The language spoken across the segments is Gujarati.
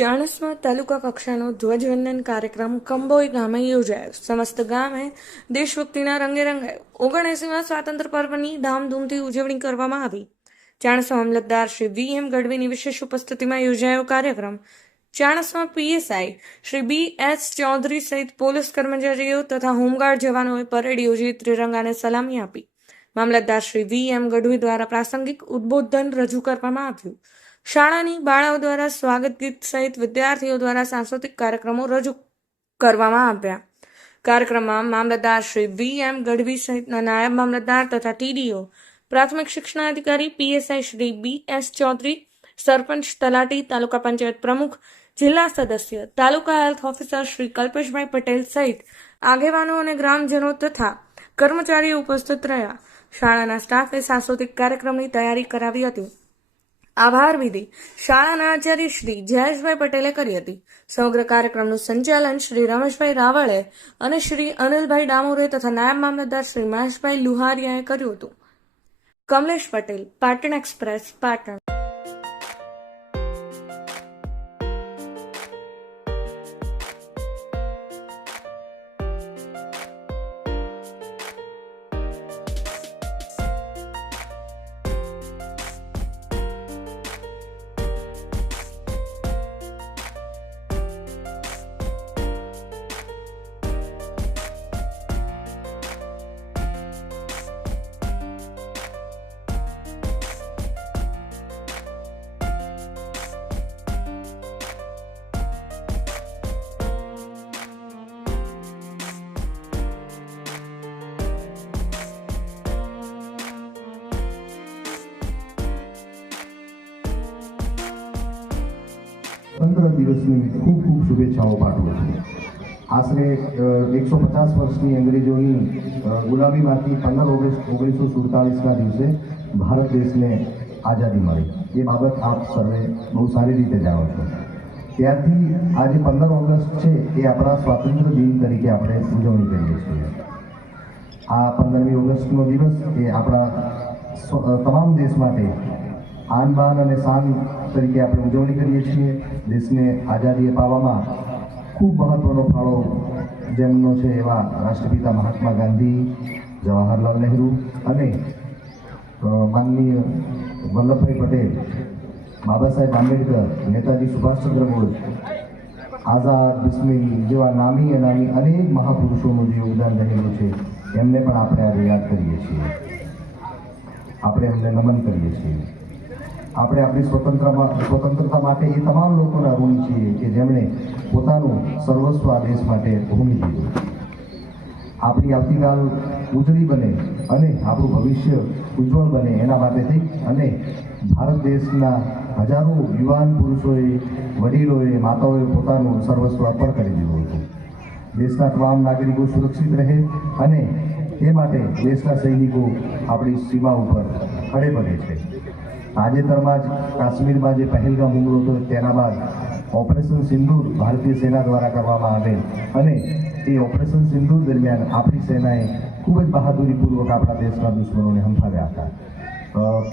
ચાણસ્મા તાલુકા કક્ષાનો ધ્વજવંદન કાર્યક્રમ કંબોઈ ગામે યોજાયો. સમસ્ત ગામે દેશભક્તિના રંગે રંગાયો. ઓગણએસીમાં સ્વાતંત્ર્ય પર્વની ધામધૂમથી ઉજવણી કરવામાં આવી. ચાણસ્મા મામલતદાર શ્રી વી એમ ગઢવીની વિશેષ ઉપસ્થિતિમાં યોજાયો કાર્યક્રમ. Chanasma PSI Shri B S Chaudhary સહિત પોલીસ કર્મચારીઓ તથા હોમગાર્ડ જવાનોએ પરેડ યોજી ત્રિરંગાને સલામી આપી. મામલતદાર શ્રી વી એમ ગઢવી દ્વારા પ્રાસંગિક ઉદ્બોધન રજૂ કરવામાં આવ્યું. શાળાની બાળાઓ દ્વારા સ્વાગત ગીત સહિત વિદ્યાર્થીઓ દ્વારા સાંસ્કૃતિક કાર્યક્રમો રજૂ કરવામાં આવ્યા. કાર્યક્રમમાં મામલતદાર શ્રી વી એમ ગઢવી સહિતના નાયબ મામલતદાર તથા ટીડીઓ, પ્રાથમિક શિક્ષણાધિકારી PSI Shri B S Chaudhari, sarpanch તલાટી તાલુકા પંચાયત પ્રમુખ, જિલ્લા સદસ્ય, તાલુકા હેલ્થ ઓફિસર શ્રી કલ્પેશભાઈ પટેલ સહિત આગેવાનો અને ગ્રામજનો તથા કર્મચારીઓ ઉપસ્થિત રહ્યા. શાળાના સ્ટાફે સાંસ્કૃતિક કાર્યક્રમની તૈયારી કરાવી હતી. આભાર વિધિ. શાળાના આચાર્ય શ્રી જયેશભાઈ પટેલે કરી હતી. સમગ્ર કાર્યક્રમનું સંચાલન શ્રી રમેશભાઈ રાવળે અને શ્રી અનિલભાઈ ડામોરે તથા નાયબ મામલતદાર શ્રી મહેશભાઈ લુહારિયાએ કર્યું હતું. કમલેશ પટેલ, પાટણ એક્સપ્રેસ, પાટણ. સ્વતંત્ર દિવસની ખૂબ ખૂબ શુભેચ્છાઓ પાઠવું છું. આશરે એકસો પચાસ વર્ષની અંગ્રેજોની ગુલામીમાંથી પંદર ઓગસ્ટ ઓગણીસો સુડતાલીસના દિવસે ભારત દેશને આઝાદી મળી. એ બાબત આપ સર્વે બહુ સારી રીતે જાણો છો. ત્યારથી આજે પંદર ઓગસ્ટ છે, એ આપણા સ્વાતંત્ર્ય દિન તરીકે આપણે ઉજવણી કરીએ છીએ. આ પંદરમી ઓગસ્ટનો દિવસ એ આપણા તમામ દેશ માટે આન બાન અને શાન તરીકે આપણે ઉજવણી કરીએ છીએ. દેશને આઝાદી અપાવવામાં ખૂબ મહત્વનો ફાળો જેમનો છે એવા રાષ્ટ્રપિતા મહાત્મા ગાંધી, જવાહરલાલ નહેરુ અને માનનીય વલ્લભભાઈ પટેલ બાબા સાહેબ આંબેડકર, નેતાજી સુભાષચંદ્ર બોઝ, આઝાદ બિસ્મિલ જેવા નામી અનામી અનેક મહાપુરુષોનું જે યોગદાન રહેલું છે, એમને પણ આપણે આજે યાદ કરીએ છીએ. આપણે એમને નમન કરીએ છીએ. આપણે આપણી સ્વતંત્રમાં સ્વતંત્રતા માટે એ તમામ લોકોના ઋણી છીએ કે જેમણે પોતાનું સર્વસ્વ દેશ માટે ભૂમિ દીધું. આપણી આવતીકાલ ઉજળી બને અને આપણું ભવિષ્ય ઉજ્જવળ બને એના માટેથી અને ભારત દેશના હજારો યુવાન પુરુષોએ, વડીલોએ, માતાઓએ પોતાનું સર્વસ્વ અર્પણ કરી દીધું હતું. દેશના તમામ નાગરિકો સુરક્ષિત રહે અને તે માટે દેશના સૈનિકો આપણી સીમા ઉપર ખડે પડે છે. તાજેતરમાં જ કાશ્મીરમાં જે પહેલગામ હુમલો હતો તેના બાદ ઓપરેશન સિંદૂર ભારતીય સેના દ્વારા કરવામાં આવેલ. અને એ ઓપરેશન સિંદૂર દરમિયાન આપણી સેનાએ ખૂબ જ બહાદુરીપૂર્વક આપણા દેશના દુશ્મનોને હંફાવ્યા હતા.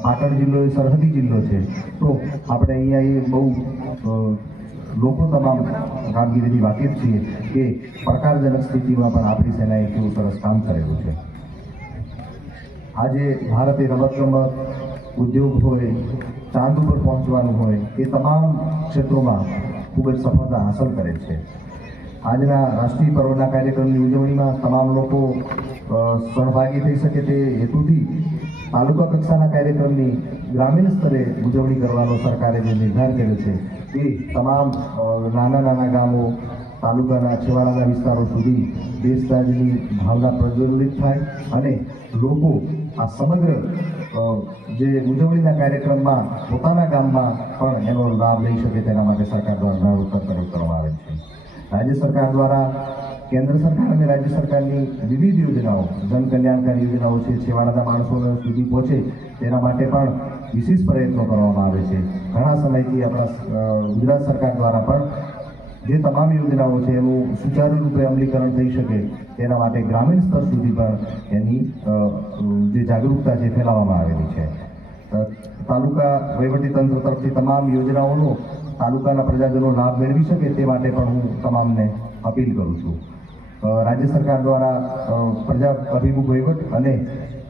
પાટણ જિલ્લો એ સરહદી જિલ્લો છે. તો આપણે અહીંયા એ બહુ લોકો તમામ કામગીરીથી વાકેફ છીએ કે પડકારજનક સ્થિતિમાં પણ આપણી સેનાએ કેવું સરસ કામ કરેલું છે. આજે ભારતે રમતગમત ઉદ્યોગ હોય, ચાંદ ઉપર પહોંચવાનું હોય, એ તમામ ક્ષેત્રોમાં ખૂબ જ સફળતા હાંસલ કરે છે. આજના રાષ્ટ્રીય પર્વના કાર્યક્રમની ઉજવણીમાં તમામ લોકો સહભાગી થઈ શકે તે હેતુથી તાલુકા કક્ષાના કાર્યક્રમની ગ્રામીણ સ્તરે ઉજવણી કરવાનો સરકારે જે નિર્ધાર કર્યો છે, એ તમામ નાના નાના ગામો, તાલુકાના છેવાડાના વિસ્તારો સુધી દેશ રાજ્યની ભાવના પ્રજ્વલિત થાય અને લોકો આ સમગ્ર જે ઉજવણીના કાર્યક્રમમાં પોતાના ગામમાં પણ એનો લાભ લઈ શકે તેના માટે સરકાર દ્વારા ઉત્તર પ્રયોગ કરવામાં આવે છે. રાજ્ય સરકાર દ્વારા કેન્દ્ર સરકાર અને રાજ્ય સરકારની વિવિધ યોજનાઓ, જન કલ્યાણકારી યોજનાઓ છે, છેવાડાના માણસો સુધી પહોંચે તેના માટે પણ વિશેષ પ્રયત્નો કરવામાં આવે છે. ઘણા સમયથી આપણા ગુજરાત સરકાર દ્વારા પણ જે તમામ યોજનાઓ છે એનું સુચારુ રૂપે અમલીકરણ થઈ શકે તેના માટે ગ્રામીણ સ્તર સુધી પણ એની જે જાગૃતતા છે ફેલાવવામાં આવેલી છે. તાલુકા વહીવટીતંત્ર તરફથી તમામ યોજનાઓનો તાલુકાના પ્રજાજનો લાભ મેળવી શકે તે માટે પણ હું તમામને અપીલ કરું છું. રાજ્ય સરકાર દ્વારા પ્રજા અભિમુખ વહીવટ અને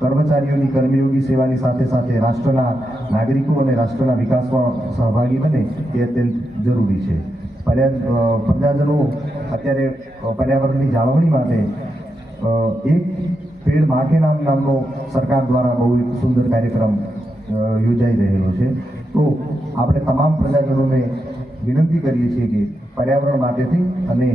કર્મચારીઓની કર્મયોગી સેવાની સાથે સાથે રાષ્ટ્રના નાગરિકો અને રાષ્ટ્રના વિકાસમાં સહભાગી બને તે અત્યંત જરૂરી છે. પ્રજાજનો અત્યારે પર્યાવરણની જાળવણી માટે એક પેડ માખે નામ, નામનો સરકાર દ્વારા બહુ એક સુંદર કાર્યક્રમ યોજાઈ રહેલો છે. તો આપણે તમામ પ્રજાજનોને વિનંતી કરીએ છીએ કે પર્યાવરણ માટેથી અને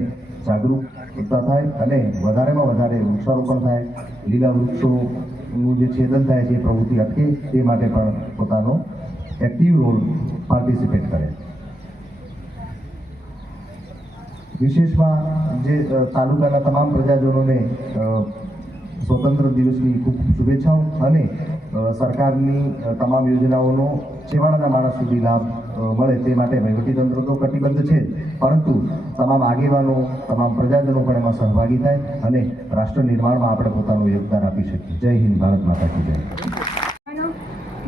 જાગૃતતા થાય અને વધારેમાં વધારે વૃક્ષારોપણ થાય. લીલા વૃક્ષોનું જે છેદન થાય છે, પ્રવૃત્તિ અટકે તે માટે પણ પોતાનો એક્ટિવ રોલ પાર્ટિસિપેટ કરે. વિશેષમાં જે તાલુકાના તમામ પ્રજાજનોને સ્વતંત્ર દિવસની ખૂબ શુભેચ્છાઓ અને સરકારની તમામ યોજનાઓનો છેવાડાના માણસ સુધી લાભ મળે તે માટે વહીવટીતંત્ર તો કટિબદ્ધ છે પરંતુ તમામ આગેવાનો, તમામ પ્રજાજનો પણ એમાં સહભાગી થાય અને રાષ્ટ્ર નિર્માણમાં આપણે પોતાનું યોગદાન આપી શકીએ. જય હિન્દ, ભારત માતા કી જય.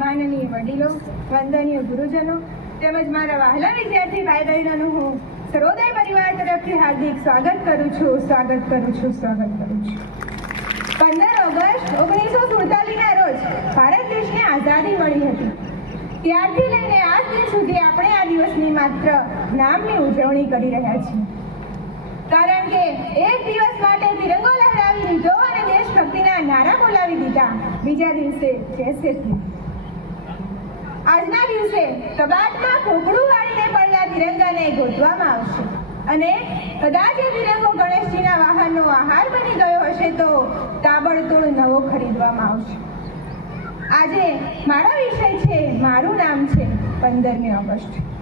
માનનીય વડીલો, વંદનીય ગુરુજનો, તેમજ મારા વહાલા વિદ્યાર્થી ભાઈ બહેનોનું હું સર્વોદય પરિવાર તરફથી હાર્દિક સ્વાગત કરું છું, સ્વાગત કરું છું, સ્વાગત કરું છું. પંદર ઓગસ્ટ ઓગણીસો સુડતાલીસના રોજ ભારત દેશને આઝાદી મળી હતી. ત્યારથી લઈને આજ દિન સુધી આપણે આ દિવસની માત્ર નામની ઉજવણી કરી રહ્યા છીએ. કારણ કે એક દિવસ માટે તિરંગો લહેરાવી દીધો અને દેશભક્તિના નારા બોલાવી દીધા. બીજા દિવસે કહેશે શું? આજના દિવસે કબાટમાં ખોપડું વાળીને પડેલા તિરંગાને ગોતવામાં આવશે. અને કદાચ એ તિરંગો ગણેશજીના વાહનનો આહાર બની ગયો હશે તો તાબડતોડ નવો ખરીદવામાં આવશે. આજે મારો વિષય છે, મારું નામ છે પંદરમી ઓગસ્ટ.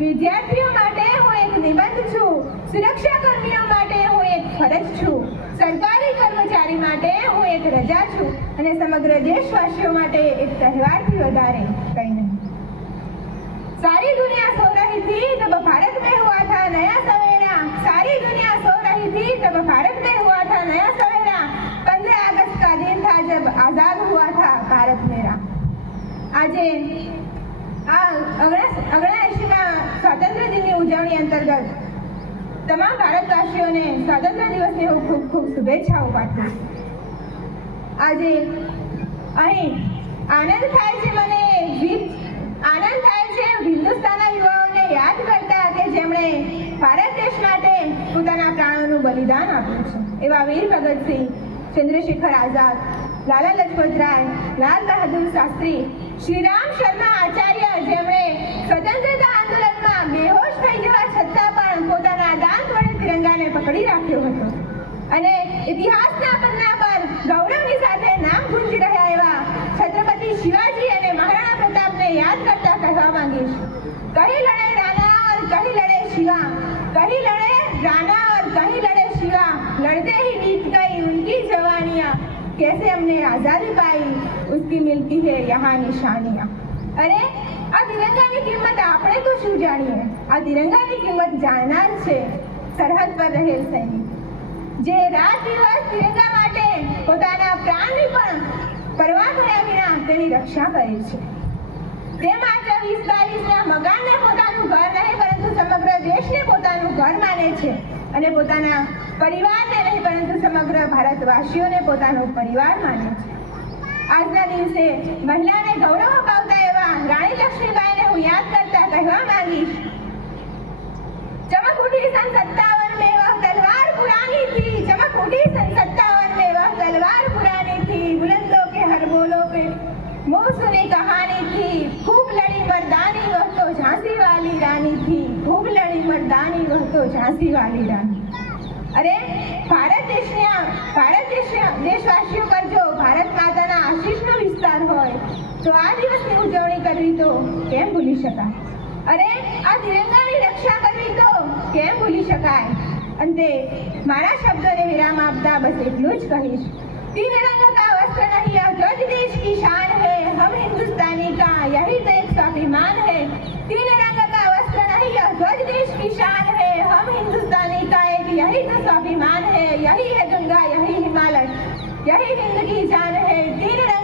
વિદ્યાર્થીઓ માટે હું એક નિબંધ છું સુરક્ષા કર્મીઓ માટે હું એક ફરજ છું સરકારી કર્મચારી માટે હું એક રજા છું અને સમગ્ર દેશવાસીઓ માટે એક તહેવારથી વધારે કંઈ નહીં सारी दुनिया सो रही थी तब भारत में हुआ था नया सवेरा सारी दुनिया सो रही थी तब भारत में हुआ था नया सवेरा पंद्रह अगस्त का दिन था जब आजाद हुआ था भारत मेरा આજે આ ઓગણએંશીમાં સ્વાતંત્ર્ય દિનની ઉજવણી અંતર્ગત તમામ ભારતવાસીઓને સ્વાતંત્ર્ય દિવસની હું ખૂબ ખૂબ શુભેચ્છાઓ પાઠવું આજે અહીં આનંદ થાય છે મને આનંદ થાય છે હિન્દુસ્તાનના યુવાઓને યાદ કરતા કે જેમણે ભારત દેશ માટે પોતાના પ્રાણોનું બલિદાન આપ્યું છે. એવા વીર ભગતસિંહ, ચંદ્રશેખર આઝાદ, લાલા લજપત રાય, લાલ બહાદુર શાસ્ત્રી શ્રીરામ શર્મા આચાર્ય જેમણે સ્વતંત્રતા આંદોલનમાં બેહોશ થઈ જવા છતાં પણ પોતાના દાંત વડે તિરંગાને પકડી રાખ્યો હતો. અને ઇતિહાસના પન્ના પર ગૌરવની સાથે નામ ગુંજી રહ્યા એવા છત્રપતિ શિવાજી અને મહારાણા પ્રતાપને યાદ કરતા કહેવા માંગીશ. કહી લડે રાણા ઓર કહી લડે શિવા. કહી લડે રાણા ઓર કહી લડે શિવા. લડતે હી बीत गई उनकी जवानियां कैसे हमने आजादी पाई उसकी मिलती है यहाँ निशानियां અરે, આ તિરંગાની કિંમત આપણે તો શું જાણીએ? આ તિરંગાની કિંમત જાણનાર છે સરહદ પર રહેલ સૈનિક. જે રાત દિવસ તિરંગા માટે પોતાના પ્રાણની પણ પરવા કર્યા વિના તેની રક્ષા કરે છે. તે માત્ર વીસ બાવીસના મકાનને પોતાનું ઘર નહીં, પરંતુ સમગ્ર દેશને પોતાનું ઘર માને છે અને પોતાના પરિવારને નહીં, પરંતુ સમગ્ર ભારતવાસીઓને પોતાનો પરિવાર માને છે. આજના દિવસે મહિલાને ગૌરવ અપાવતા રાણી લક્ષ્મીબાઈને હું યાદ કરતા કહેવા માંગીશ चमक उठी सन सत्तावन में वह तलवार पुरानी थी चमक उठी सन सत्तावन में वह तलवार पुरानी थी बुलंदों के हर बोलों पे मुंह सुनी कहानी थी खूब लड़ी मर्दानी वह तो झांसी वाली रानी थी खूब लड़ी मर्दानी वह तो झांसी वाली रानी અરે ભારત દેશના ભારત દેશના દેશવાસીઓ પર જો ભારત માતાના આશીષનો વિસ્તાર હોય તો આ દિવસની ઉજવણી કરવી તો કેમ ભૂલી શકાય? અરે, આ તિરંગાની રક્ષા કરવી તો કેમ ભૂલી શકાય? અંતે, મારા શબ્દોને વિરામ આપતા બસ એટલું જ કહીશ. તીન રંગ કા વસ્ત્ર નહીં અવધ દેશ કી શાન હે. હમ હિન્દુસ્તાની કા યહી તો એક સ્વાભિમાન હે. તીન કા વસ્ત્ર નહીં અવધ દેશ કી શાન હે. હમ હિન્દુસ્તાની કા એક યહી તો સ્વાભિમાન હે. યહી હે ગંગા યહી હિમાલય. યહી હિન્દ કી જાન હે. તીન